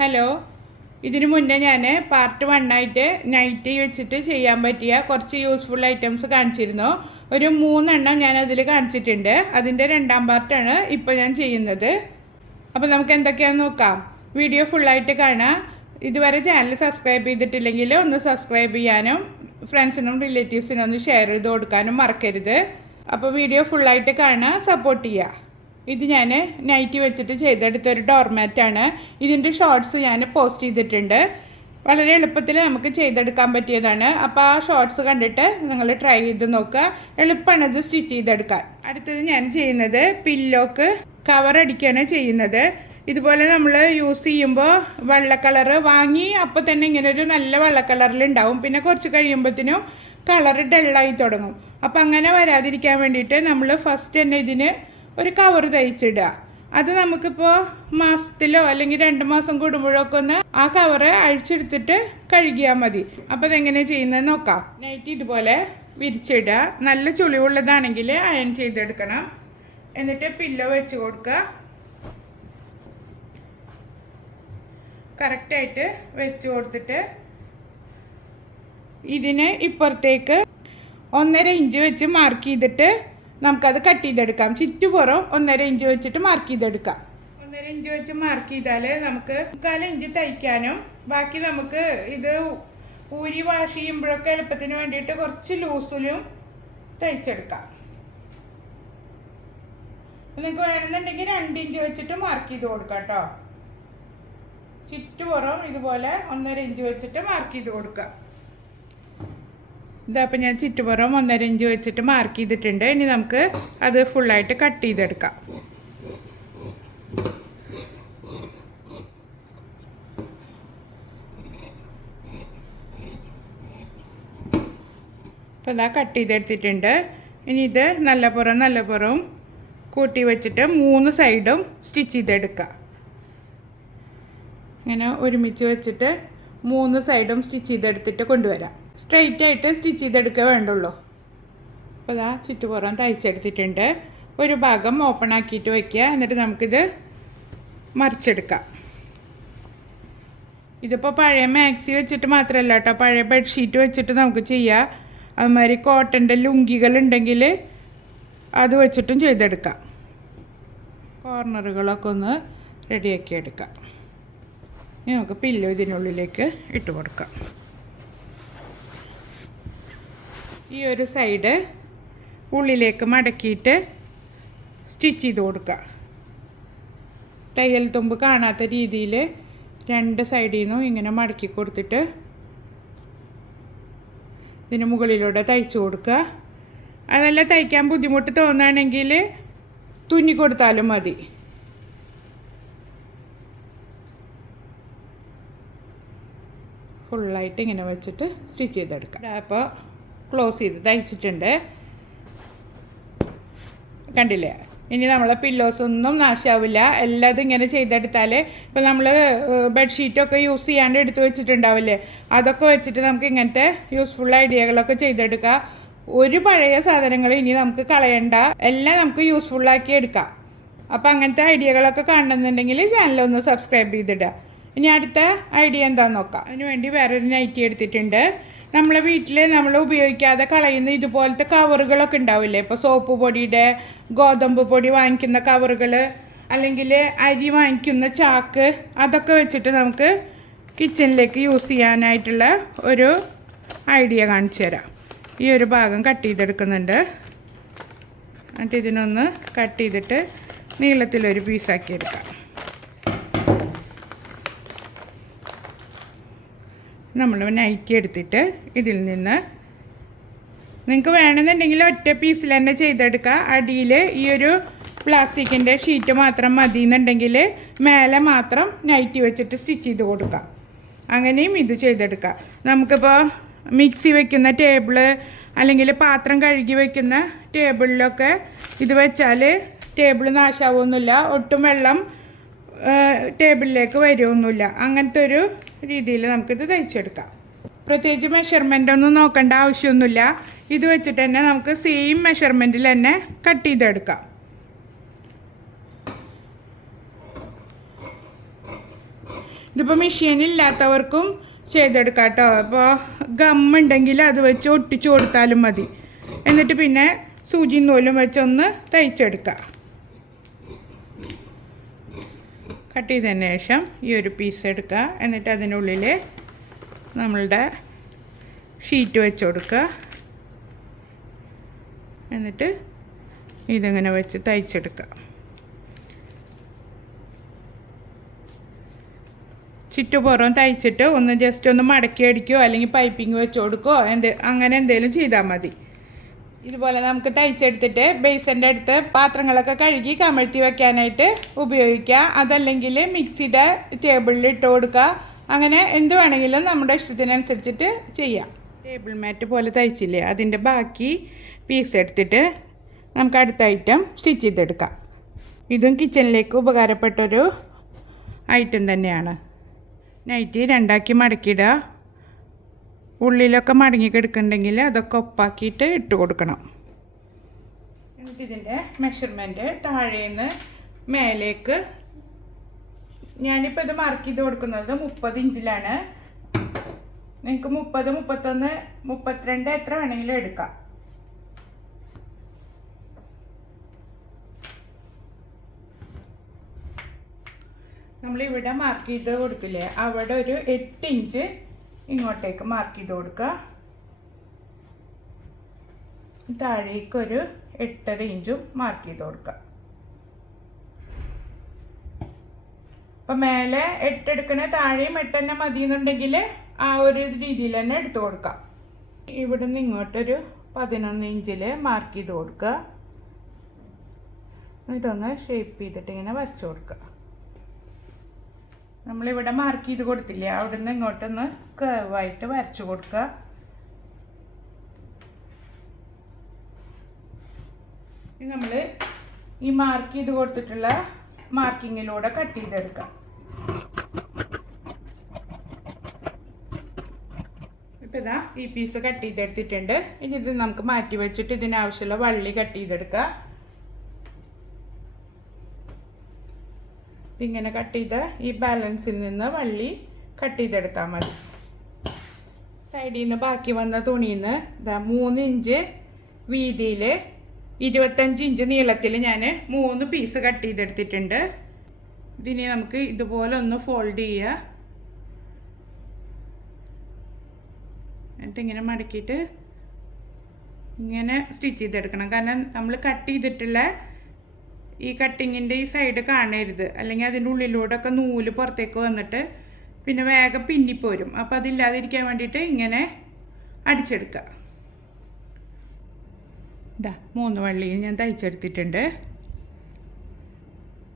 Hello. ഇതിനു മുന്നേ ഞാൻ പാർട്ട് 1 ആയിട്ട് നൈറ്റി വെച്ചിട്ട് ചെയ്യാൻ പറ്റിയ കുറച്ച് യൂസ്ഫുൾ ഐറ്റംസ് കാണിച്ചിരുന്നു. ഒരു 3 എണ്ണം ഞാൻ അതിൽ കാണിച്ചിട്ടുണ്ട്. അതിൻ്റെ 2ാം പാർട്ടാണ് ഇപ്പോൾ ഞാൻ ചെയ്യുന്നത്. അപ്പോൾ നമുക്ക് എന്തൊക്കെയാണെന്ന് നോക്കാം. വീഡിയോ ഫുള്ളായിട്ട് കാണാം. ഇതുവരെ ചാനൽ സബ്സ്ക്രൈബ് ചെയ്തിട്ടില്ലെങ്കിൽ ഒന്ന് സബ്സ്ക്രൈബ് ചെയ്യാനും ഫ്രണ്ട്സിനും റിലേറ്റീവ്സിനും ഒന്ന് ഷെയർ ചെയ്ത് കൊടുക്കാനും മറക്കരുത്. അപ്പോൾ വീഡിയോ ഫുള്ളായിട്ട് കാണാൻ സപ്പോർട്ട് ചെയ്യുക. ഇത് ഞാൻ നൈറ്റി വെച്ചിട്ട് ചെയ്തെടുത്തൊരു ഡോർമാറ്റാണ്. ഇതിൻ്റെ ഷോർട്സ് ഞാൻ പോസ്റ്റ് ചെയ്തിട്ടുണ്ട്. വളരെ എളുപ്പത്തിൽ നമുക്ക് ചെയ്തെടുക്കാൻ പറ്റിയതാണ്. അപ്പോൾ ആ ഷോർട്സ് കണ്ടിട്ട് നിങ്ങൾ ട്രൈ ചെയ്ത് നോക്കുക. എളുപ്പമാണ് ഇത് സ്റ്റിച്ച് ചെയ്തെടുക്കാൻ. അടുത്തത് ഞാൻ ചെയ്യുന്നത് പില്ലോക്ക് കവർ അടിക്കുകയാണ് ചെയ്യുന്നത്. ഇതുപോലെ നമ്മൾ യൂസ് ചെയ്യുമ്പോൾ വെള്ള കളറ് വാങ്ങി അപ്പോൾ തന്നെ ഇങ്ങനെ ഒരു നല്ല വെള്ള കളറിലുണ്ടാവും. പിന്നെ കുറച്ച് കഴിയുമ്പോഴത്തേനും കളറ് ഡള്ളായി തുടങ്ങും. അപ്പോൾ അങ്ങനെ വരാതിരിക്കാൻ വേണ്ടിയിട്ട് നമ്മൾ ഫസ്റ്റ് തന്നെ ഇതിന് ഒരു കവർ തയ്ച്ചിടുക. അത് നമുക്കിപ്പോൾ മാസത്തിലോ അല്ലെങ്കിൽ 2 മാസം കൂടുമ്പോഴൊക്കെ ഒന്ന് ആ കവറ് അഴിച്ചെടുത്തിട്ട് കഴുകിയാൽ മതി. അപ്പോൾ അതെങ്ങനെ ചെയ്യുന്നത് നോക്കാം. നൈറ്റ് ഇതുപോലെ വിരിച്ചിടുക. നല്ല ചുളിവുള്ളതാണെങ്കിൽ അയൺ ചെയ്തെടുക്കണം. എന്നിട്ട് പില്ലോ വെച്ച് കൊടുക്കുക. കറക്റ്റായിട്ട് വെച്ച് കൊടുത്തിട്ട് ഇതിന് ഇപ്പുറത്തേക്ക് 1.5 ഇഞ്ച് വെച്ച് മാർക്ക് ചെയ്തിട്ട് നമുക്കത് കട്ട് ചെയ്തെടുക്കാം. ചുറ്റുപുറം 1.5 ഇഞ്ച് വെച്ചിട്ട് മാർക്ക് ചെയ്തെടുക്കാം. 1.5 ഇഞ്ച് വെച്ച് മാർക്ക് ചെയ്താൽ നമുക്ക് 1/4 ഇഞ്ച് തയ്ക്കാനും ബാക്കി നമുക്ക് ഇത് ഊരി വാഷ് ചെയ്യുമ്പോഴൊക്കെ എളുപ്പത്തിന് വേണ്ടിയിട്ട് കുറച്ച് ലൂസിലും തയ്ച്ചെടുക്കാം. നിങ്ങൾക്ക് വേണമെന്നുണ്ടെങ്കിൽ 2 ഇഞ്ച് വെച്ചിട്ട് മാർക്ക് ചെയ്ത് കൊടുക്കാം കേട്ടോ. ചുറ്റുപുറം ഇതുപോലെ 1.5 ഇഞ്ച് വെച്ചിട്ട് മാർക്ക് ചെയ്ത് കൊടുക്കാം. ഇതപ്പോൾ ഞാൻ ചുറ്റുപുറം 1.5 ഇഞ്ച് വെച്ചിട്ട് മാർക്ക് ചെയ്തിട്ടുണ്ട്. ഇനി നമുക്ക് അത് ഫുള്ളായിട്ട് കട്ട് ചെയ്തെടുക്കാം. അപ്പോൾ ഇതാ കട്ട് ചെയ്തെടുത്തിട്ടുണ്ട്. ഇനി ഇത് നല്ല പുറം കൂട്ടി വെച്ചിട്ട് 3 സൈഡും സ്റ്റിച്ച് ചെയ്തെടുക്കാം. ഇങ്ങനെ ഒരുമിച്ച് വെച്ചിട്ട് 3 സൈഡും സ്റ്റിച്ച് ചെയ്തെടുത്തിട്ട് കൊണ്ടുവരാം. സ്ട്രെയിറ്റ് ആയിട്ട് സ്റ്റിച്ച് ചെയ്തെടുക്കുക വേണ്ടുള്ളൂ. അപ്പോൾ ഇതാ ചുറ്റുപുറം തയ്ച്ചെടുത്തിട്ടുണ്ട്. ഒരു ഭാഗം ഓപ്പൺ ആക്കിയിട്ട് വയ്ക്കുക. എന്നിട്ട് നമുക്കിത് മറിച്ചെടുക്കാം. ഇതിപ്പോൾ പഴയ മാക്സി വെച്ചിട്ട് മാത്രമല്ല കേട്ടോ, പഴയ ബെഡ്ഷീറ്റ് വെച്ചിട്ട് നമുക്ക് ചെയ്യാം. അതുമാതിരി കോട്ടൻ്റെ ലുങ്കികളുണ്ടെങ്കിൽ അത് വെച്ചിട്ടും ചെയ്തെടുക്കാം. കോർണറുകളൊക്കെ ഒന്ന് റെഡിയാക്കി എടുക്കാം. ഇനി നമുക്ക് പില്ലോ ഇതിനുള്ളിലേക്ക് ഇട്ട് കൊടുക്കാം. ഈ ഒരു സൈഡ് ഉള്ളിലേക്ക് മടക്കിയിട്ട് സ്റ്റിച്ച് ചെയ്ത് കൊടുക്കുക. തയ്യൽ തുമ്പ് കാണാത്ത രീതിയിൽ 2 സൈഡിൽ നിന്നും ഇങ്ങനെ മടക്കി കൊടുത്തിട്ട് ഇതിന് മുകളിലൂടെ തയ്ച്ചു കൊടുക്കുക. അതല്ല തയ്ക്കാൻ ബുദ്ധിമുട്ട് തോന്നുകയാണെങ്കിൽ തുന്നി കൊടുത്താലും മതി. ഫുള്ളായിട്ട് ഇങ്ങനെ വെച്ചിട്ട് സ്റ്റിച്ച് ചെയ്തെടുക്കാം. അപ്പോൾ ക്ലോസ് ചെയ്ത് തയ്ച്ചിട്ടുണ്ട്. കണ്ടില്ലേ? ഇനി നമ്മളെ പില്ലോസൊന്നും നാശാവില്ല. എല്ലാതും ഇങ്ങനെ ചെയ്തെടുത്താൽ ഇപ്പോൾ നമ്മൾ ബെഡ്ഷീറ്റൊക്കെ യൂസ് ചെയ്യാണ്ട് എടുത്ത് വെച്ചിട്ടുണ്ടാവില്ലേ, അതൊക്കെ വെച്ചിട്ട് നമുക്ക് ഇങ്ങനത്തെ യൂസ്ഫുൾ ഐഡിയകളൊക്കെ ചെയ്തെടുക്കാം. ഒരു പഴയ സാധനങ്ങൾ ഇനി നമുക്ക് കളയണ്ട, എല്ലാം നമുക്ക് യൂസ്ഫുള്ളാക്കി എടുക്കാം. അപ്പോൾ അങ്ങനത്തെ ഐഡിയകളൊക്കെ കാണണമെന്നുണ്ടെങ്കിൽ ചാനലൊന്ന് സബ്സ്ക്രൈബ് ചെയ്തിടുക. ഇനി അടുത്ത ഐഡിയ എന്താണെന്ന് നോക്കാം. അതിന് വേണ്ടി വേറൊരു നൈറ്റി എടുത്തിട്ടുണ്ട്. നമ്മളെ വീട്ടിൽ നമ്മൾ ഉപയോഗിക്കാതെ കളയുന്ന ഇതുപോലത്തെ കവറുകളൊക്കെ ഉണ്ടാവില്ലേ, ഇപ്പോൾ സോപ്പ് പൊടിയുടെ, ഗോതമ്പ് പൊടി വാങ്ങിക്കുന്ന കവറുകൾ, അല്ലെങ്കിൽ അരി വാങ്ങിക്കുന്ന ചാക്ക്, അതൊക്കെ വെച്ചിട്ട് നമുക്ക് കിച്ചണിലേക്ക് യൂസ് ചെയ്യാനായിട്ടുള്ള ഒരു ഐഡിയ കാണിച്ചു തരാം. ഈ ഒരു ഭാഗം കട്ട് ചെയ്തെടുക്കുന്നുണ്ട്. എന്നിട്ട് ഇതിനൊന്ന് കട്ട് ചെയ്തിട്ട് നീളത്തിലൊരു പീസാക്കി എടുക്കാം. നമ്മൾ നൈറ്റി എടുത്തിട്ട് ഇതിൽ നിന്ന് നിങ്ങൾക്ക് വേണമെന്നുണ്ടെങ്കിൽ ഒറ്റ പീസിൽ തന്നെ ചെയ്തെടുക്കുക. അടിയിൽ ഈ ഒരു പ്ലാസ്റ്റിക്കിൻ്റെ ഷീറ്റ് മാത്രം മതി എന്നുണ്ടെങ്കിൽ മേലെ മാത്രം നൈറ്റി വെച്ചിട്ട് സ്റ്റിച്ച് ചെയ്ത് കൊടുക്കുക. അങ്ങനെയും ഇത് ചെയ്തെടുക്കുക. നമുക്കിപ്പോൾ മിക്സി വയ്ക്കുന്ന ടേബിള് അല്ലെങ്കിൽ പാത്രം കഴുകി വയ്ക്കുന്ന ടേബിളിലൊക്കെ ഇത് വെച്ചാൽ ടേബിൾ നാശാവൊന്നുമില്ല, ഒട്ടും വെള്ളം ടേബിളിലേക്ക് വരുമൊന്നുമില്ല. അങ്ങനത്തെ ഒരു രീതിയിൽ നമുക്കിത് തയ്ച്ചെടുക്കാം. പ്രത്യേകിച്ച് മെഷർമെൻ്റ് ഒന്നും നോക്കേണ്ട ആവശ്യമൊന്നുമില്ല. ഇത് വെച്ചിട്ട് തന്നെ നമുക്ക് സെയിം മെഷർമെൻറ്റിൽ തന്നെ കട്ട് ചെയ്തെടുക്കാം. ഇതിപ്പോൾ മെഷീനില്ലാത്തവർക്കും ചെയ്തെടുക്കാം കേട്ടോ. അപ്പോൾ ഗമ്മുണ്ടെങ്കിൽ അത് വെച്ച് ഒട്ടിച്ചു കൊടുത്താലും മതി. എന്നിട്ട് പിന്നെ സൂചിയും നൂലും വെച്ചൊന്ന് തയ്ച്ചെടുക്കുക. കട്ട് ചെയ്തതിന് ശേഷം ഈ ഒരു പീസ് എടുക്കുക. എന്നിട്ട് അതിനുള്ളിൽ നമ്മളുടെ ഷീറ്റ് വെച്ച് കൊടുക്കുക. എന്നിട്ട് ഇതിങ്ങനെ വെച്ച് തയ്ച്ചെടുക്കുക. ചുറ്റുപുറം തയ്ച്ചിട്ട് ഒന്ന് ജസ്റ്റ് ഒന്ന് മടക്കി അടിക്കുകയോ അല്ലെങ്കിൽ പൈപ്പിംഗ് വെച്ച് കൊടുക്കുകയോ അങ്ങനെ എന്തെങ്കിലും ചെയ്താൽ മതി. ഇതുപോലെ നമുക്ക് തയ്ച്ചെടുത്തിട്ട് ബേസിൻ്റെ അടുത്ത് പാത്രങ്ങളൊക്കെ കഴുകി കമഴ്ത്തി വെക്കാനായിട്ട് ഉപയോഗിക്കുക. അതല്ലെങ്കിൽ മിക്സിയുടെ ടേബിളിൽ ഇട്ട് കൊടുക്കുക. അങ്ങനെ എന്ത് വേണമെങ്കിലും നമ്മുടെ ഇഷ്ടത്തിനനുസരിച്ചിട്ട് ചെയ്യാം. ടേബിൾ മാറ്റ് പോലെ തയ്ച്ചില്ലേ, അതിൻ്റെ ബാക്കി പീസ് എടുത്തിട്ട് നമുക്ക് അടുത്ത ഐറ്റം സ്റ്റിച്ച് ചെയ്തെടുക്കാം. ഇതും കിച്ചണിലേക്ക് ഉപകാരപ്പെട്ടൊരു ഐറ്റം തന്നെയാണ്. നൈറ്റി രണ്ടാക്കി മടക്കിയിടുക. ഉള്ളിലൊക്കെ മടങ്ങി കിടക്കുന്നുണ്ടെങ്കിൽ അതൊക്കെ ഒപ്പാക്കിയിട്ട് ഇട്ട് കൊടുക്കണം. എന്നിട്ട് ഇതിൻ്റെ മെഷർമെൻറ്റ് താഴേന്ന് മേലേക്ക് ഞാനിപ്പോൾ ഇത് മാർക്ക് ചെയ്ത് കൊടുക്കുന്നത് 30 ഇഞ്ചിലാണ്. നിങ്ങൾക്ക് 30, 31, 32 എത്ര വേണമെങ്കിലും എടുക്കാം. നമ്മളിവിടെ മാർക്ക് ചെയ്ത് കൊടുത്തില്ലേ, അവിടെ ഒരു 8 ഇഞ്ച് ഇങ്ങോട്ടേക്ക് മാർക്ക് ചെയ്ത് കൊടുക്കുക. താഴേക്കൊരു 8.5 ഇഞ്ചും മാർക്ക് ചെയ്ത് കൊടുക്കുക. അപ്പം മേലെ 8 എടുക്കണേ, താഴെയും 8 തന്നെ മതി എന്നുണ്ടെങ്കിൽ ആ ഒരു രീതിയിൽ തന്നെ എടുത്തു കൊടുക്കാം. ഇവിടെ നിന്ന് ഇങ്ങോട്ടൊരു 11 ഇഞ്ചിൽ മാർക്ക് ചെയ്ത് കൊടുക്കുക. എന്നിട്ടൊന്ന് ഷേപ്പ് ചെയ്തിട്ട് ഇങ്ങനെ വരച്ചു കൊടുക്കുക. നമ്മളിവിടെ മാർക്ക് ചെയ്ത് കൊടുത്തില്ലേ, അവിടെ നിന്ന് ഇങ്ങോട്ടൊന്ന് കർവായിട്ട് വരച്ചു കൊടുക്കുക. നമ്മൾ ഈ മാർക്ക് ചെയ്ത് കൊടുത്തിട്ടുള്ള മാർക്കിങ്ങിലൂടെ കട്ട് ചെയ്തെടുക്കാം. ഇപ്പം ഇതാ ഈ പീസ് കട്ട് ചെയ്തെടുത്തിട്ടുണ്ട്. ഇനി ഇത് നമുക്ക് മാറ്റി വെച്ചിട്ട് ഇതിനാവശ്യമുള്ള വള്ളി കട്ട് ചെയ്തെടുക്കുക. ഇതിങ്ങനെ കട്ട് ചെയ്ത് ഈ ബാലൻസിൽ നിന്ന് വള്ളി കട്ട് ചെയ്തെടുത്താൽ മതി. സൈഡിൽ നിന്ന് ബാക്കി വന്ന തുണിയിൽ നിന്ന് ഇതാ 3 ഇഞ്ച് വീതിയിൽ 25 ഇഞ്ച് നീളത്തിൽ ഞാൻ 3 പീസ് കട്ട് ചെയ്തെടുത്തിട്ടുണ്ട്. ഇതിനെ നമുക്ക് ഇതുപോലെ ഒന്ന് ഫോൾഡ് ചെയ്യുക. എന്നിട്ട് ഇങ്ങനെ മടക്കിയിട്ട് ഇങ്ങനെ സ്റ്റിച്ച് ചെയ്തെടുക്കണം. കാരണം നമ്മൾ കട്ട് ചെയ്തിട്ടുള്ള ഈ കട്ടിങ്ങിൻ്റെ ഈ സൈഡ് കാണരുത്, അല്ലെങ്കിൽ അതിൻ്റെ ഉള്ളിലൂടെ ഒക്കെ നൂല് പുറത്തേക്ക് വന്നിട്ട് പിന്നെ വേഗം പിന്നിപ്പോരും. അപ്പോൾ അതില്ലാതിരിക്കാൻ വേണ്ടിയിട്ട് ഇങ്ങനെ അടിച്ചെടുക്കുക. ഇതാ 3 വള്ളിയും ഞാൻ തയ്ച്ചെടുത്തിട്ടുണ്ട്.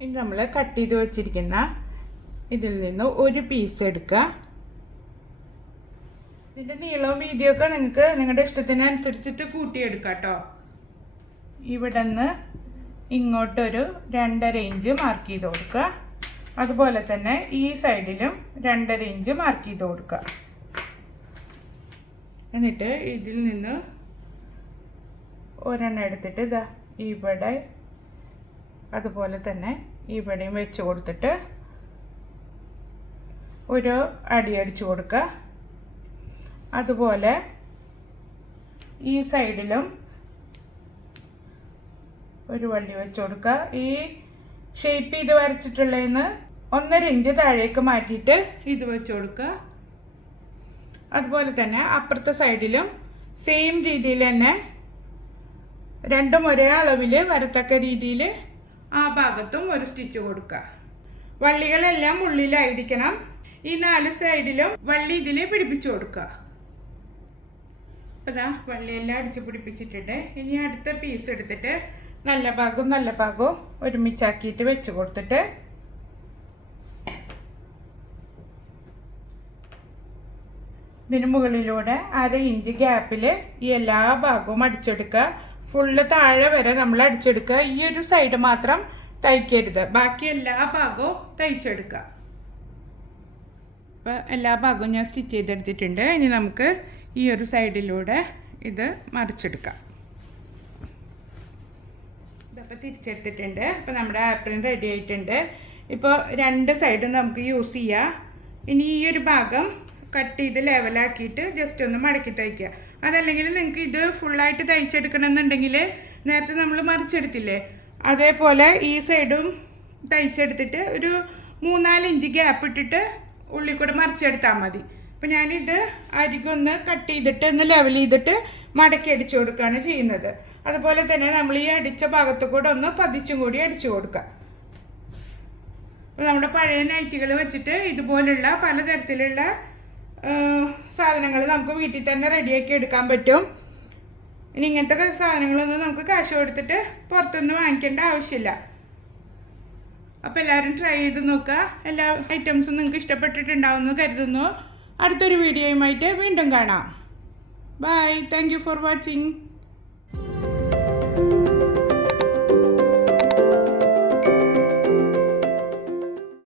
ഇനി നമ്മൾ കട്ട് ചെയ്ത് വെച്ചിരിക്കുന്ന ഇതിൽ നിന്ന് ഒരു പീസ് എടുക്കുക. ഇതിൻ്റെ നീളവും വീതിയൊക്കെ നിങ്ങൾക്ക് നിങ്ങളുടെ ഇഷ്ടത്തിനനുസരിച്ചിട്ട് കൂട്ടിയെടുക്കാം കേട്ടോ. ഇവിടെ നിന്ന് ഇങ്ങോട്ടൊരു 2.5 ഇഞ്ച് മാർക്ക് ചെയ്ത് കൊടുക്കുക. അതുപോലെ തന്നെ ഈ സൈഡിലും 2.5 ഇഞ്ച് മാർക്ക് ചെയ്ത് കൊടുക്കുക. എന്നിട്ട് ഇതിൽ നിന്ന് ഒരെണ്ണം എടുത്തിട്ട് ഇതാ ഇവിടെ അതുപോലെ തന്നെ ഇവിടെയും വെച്ച് കൊടുത്തിട്ട് ഒരു അടി അടിച്ചു കൊടുക്കുക. അതുപോലെ ഈ സൈഡിലും ഒരു വള്ളി വെച്ച് കൊടുക്കുക. ഈ ഷേപ്പ് ചെയ്ത് വരച്ചിട്ടുള്ളതിന് 1.5 ഇഞ്ച് താഴേക്ക് മാറ്റിയിട്ട് ഇത് വെച്ച് കൊടുക്കുക. അതുപോലെ തന്നെ അപ്പുറത്തെ സൈഡിലും സെയിം രീതിയിൽ തന്നെ രണ്ടും ഒരേ അളവിൽ വരത്തക്ക രീതിയിൽ ആ ഭാഗത്തും ഒരു സ്റ്റിച്ച് കൊടുക്കുക. വള്ളികളെല്ലാം ഉള്ളിലായിരിക്കണം. ഈ 4 സൈഡിലും വള്ളി ഇതിൽ പിടിപ്പിച്ചു കൊടുക്കുക. അപ്പോൾ ഇതാ വള്ളിയെല്ലാം അടിച്ച് പിടിപ്പിച്ചിട്ടുണ്ട്. ഇനി അടുത്ത പീസ് എടുത്തിട്ട് നല്ല ഭാഗവും ഒരുമിച്ചാക്കിയിട്ട് വെച്ച് കൊടുത്തിട്ട് ഇതിന് മുകളിലൂടെ 1/2 ഇഞ്ച് ഗ്യാപ്പിൽ ഈ എല്ലാ ഭാഗവും അടിച്ചെടുക്കുക. ഫുള്ള് താഴെ വരെ നമ്മൾ അടിച്ചെടുക്കുക. ഈ ഒരു സൈഡ് മാത്രം തയ്ക്കരുത്, ബാക്കി എല്ലാ ഭാഗവും തയ്ച്ചെടുക്കുക. അപ്പോൾ എല്ലാ ഭാഗവും ഞാൻ സ്റ്റിച്ച് ചെയ്തെടുത്തിട്ടുണ്ട്. ഇനി നമുക്ക് ഈ ഒരു സൈഡിലൂടെ ഇത് മറിച്ചെടുക്കാം. ഇതപ്പോൾ തിരിച്ചെടുത്തിട്ടുണ്ട്. അപ്പോൾ നമ്മുടെ ആപ്രിൻ റെഡി ആയിട്ടുണ്ട്. ഇപ്പോൾ 2 സൈഡും നമുക്ക് യൂസ് ചെയ്യാം. ഇനി ഈ ഒരു ഭാഗം കട്ട് ചെയ്ത് ലെവലാക്കിയിട്ട് ജസ്റ്റ് ഒന്ന് മടക്കി തയ്ക്കുക. അതല്ലെങ്കിൽ നിങ്ങൾക്ക് ഇത് ഫുള്ളായിട്ട് തയ്ച്ചെടുക്കണമെന്നുണ്ടെങ്കിൽ നേരത്തെ നമ്മൾ മറിച്ചെടുത്തില്ലേ, അതേപോലെ ഈ സൈഡും തയ്ച്ചെടുത്തിട്ട് ഒരു 3-4 ഇഞ്ച് ഗ്യാപ്പ് ഇട്ടിട്ട് ഉള്ളിൽ കൂടെ മറിച്ചെടുത്താൽ മതി. അപ്പോൾ ഞാനിത് അരികൊന്ന് കട്ട് ചെയ്തിട്ട് ഒന്ന് ലെവൽ ചെയ്തിട്ട് മടക്കി അടിച്ചു കൊടുക്കുകയാണ് ചെയ്യുന്നത്. അതുപോലെ തന്നെ നമ്മൾ ഈ അടിച്ച ഭാഗത്തു കൂടെ ഒന്ന് പതിച്ചും കൂടി അടിച്ചു കൊടുക്കുക. അപ്പോൾ നമ്മുടെ പഴയ നൈറ്റികൾ വെച്ചിട്ട് ഇതുപോലുള്ള പലതരത്തിലുള്ള സാധനങ്ങൾ നമുക്ക് വീട്ടിൽ തന്നെ റെഡിയാക്കി എടുക്കാൻ പറ്റും. ഇനി ഇങ്ങനത്തെ സാധനങ്ങളൊന്നും നമുക്ക് കാശ് കൊടുത്തിട്ട് പുറത്തൊന്നും വാങ്ങിക്കേണ്ട ആവശ്യമില്ല. അപ്പോൾ എല്ലാവരും ട്രൈ ചെയ്ത് നോക്കുക. എല്ലാ ഐറ്റംസും നിങ്ങൾക്ക് ഇഷ്ടപ്പെട്ടിട്ടുണ്ടാവുമെന്ന് കരുതുന്നു. അടുത്തൊരു വീഡിയോയുമായിട്ട് വീണ്ടും കാണാം. Bye. Thank you for watching.